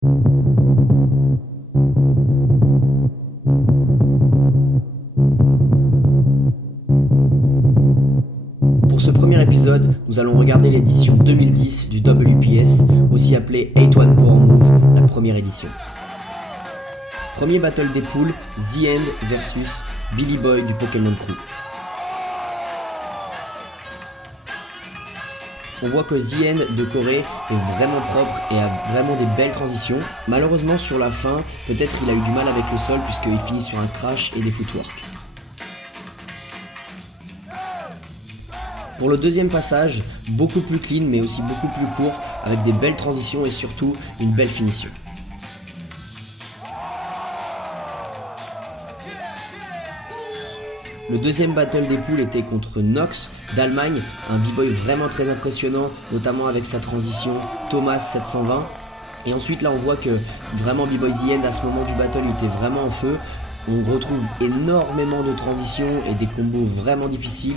Pour ce premier épisode, nous allons regarder l'édition 2010 du WPS, aussi appelée 8-1 Power Move, la première édition. Premier battle des poules, The End versus Billy Boy du Pokémon Crew. On voit que The End de Corée est vraiment propre et a vraiment des belles transitions. Malheureusement sur la fin, peut-être il a eu du mal avec le sol puisqu'il finit sur un crash et des footwork. Pour le deuxième passage, beaucoup plus clean mais aussi beaucoup plus court, avec des belles transitions et surtout une belle finition. Le deuxième battle des poules était contre Nox d'Allemagne, un b-boy vraiment très impressionnant, notamment avec sa transition Thomas 720. Et ensuite là on voit que vraiment b-boy The End à ce moment du battle il était vraiment en feu. On retrouve énormément de transitions et des combos vraiment difficiles.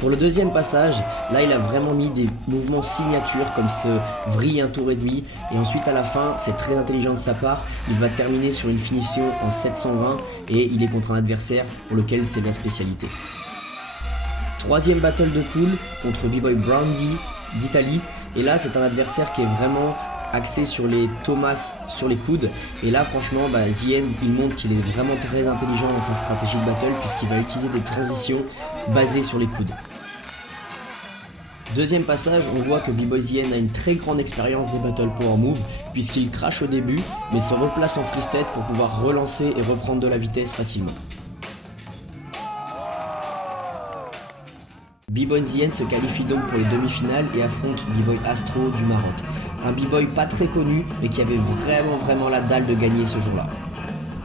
Pour le deuxième passage, là il a vraiment mis des mouvements signatures comme ce vrille un tour et demi, et ensuite à la fin, c'est très intelligent de sa part, il va terminer sur une finition en 720 et il est contre un adversaire pour lequel c'est de la spécialité. Troisième battle de poule contre B-Boy Brandy d'Italie, et là c'est un adversaire qui est vraiment axé sur les Thomas sur les coudes, et là franchement The End il montre qu'il est vraiment très intelligent dans sa stratégie de battle puisqu'il va utiliser des transitions basées sur les coudes. Deuxième passage, on voit que B-Boy The End a une très grande expérience des Battle Power Move puisqu'il crache au début mais se replace en freestyle pour pouvoir relancer et reprendre de la vitesse facilement. B-Boy The End se qualifie donc pour les demi-finales et affronte B-Boy Astro du Maroc. Un B-Boy pas très connu mais qui avait vraiment la dalle de gagner ce jour-là.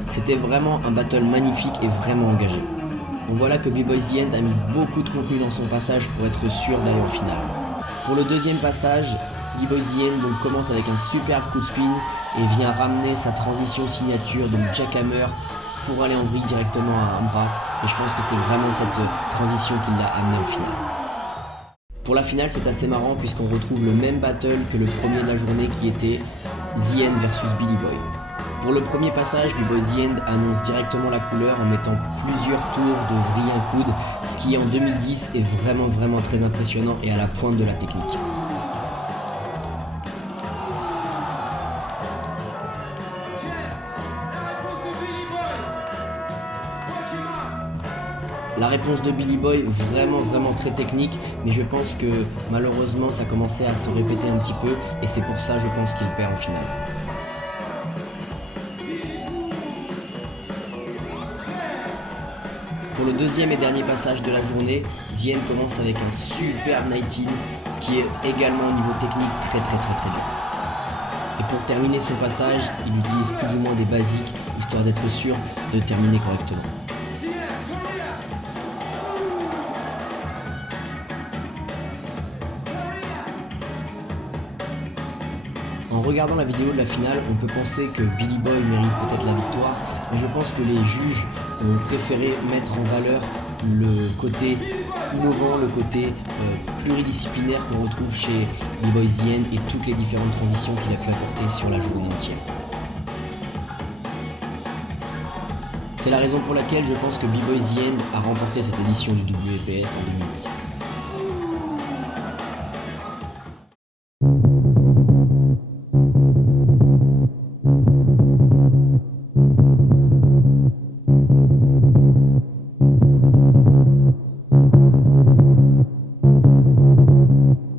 C'était vraiment un battle magnifique et vraiment engagé. On voit là que B-Boy The End a mis beaucoup de contenu dans son passage pour être sûr d'aller en finale. Pour le deuxième passage, B-Boy The End donc commence avec un superbe coup de spin et vient ramener sa transition signature de Jackhammer pour aller en vrille directement à un bras. Et je pense que c'est vraiment cette transition qui l'a amené en finale. Pour la finale, c'est assez marrant puisqu'on retrouve le même battle que le premier de la journée qui était The End versus Billy Boy. Pour le premier passage, B-Boy The End annonce directement la couleur en mettant plusieurs tours de vrille un coude, ce qui en 2010 est vraiment très impressionnant et à la pointe de la technique. La réponse de Billy Boy, vraiment très technique, mais je pense que malheureusement ça commençait à se répéter un petit peu et c'est pour ça je pense qu'il perd en finale. Pour le deuxième et dernier passage de la journée, The End commence avec un super 19, ce qui est également au niveau technique très bien. Et pour terminer son passage, il utilise plus ou moins des basiques, histoire d'être sûr de terminer correctement. En regardant la vidéo de la finale, on peut penser que Billy Boy mérite peut-être la victoire, mais je pense que les juges ont préféré mettre en valeur le côté innovant, le côté pluridisciplinaire qu'on retrouve chez B-Boy The End et toutes les différentes transitions qu'il a pu apporter sur la journée entière. C'est la raison pour laquelle je pense que B-Boy The End a remporté cette édition du WPS en 2010.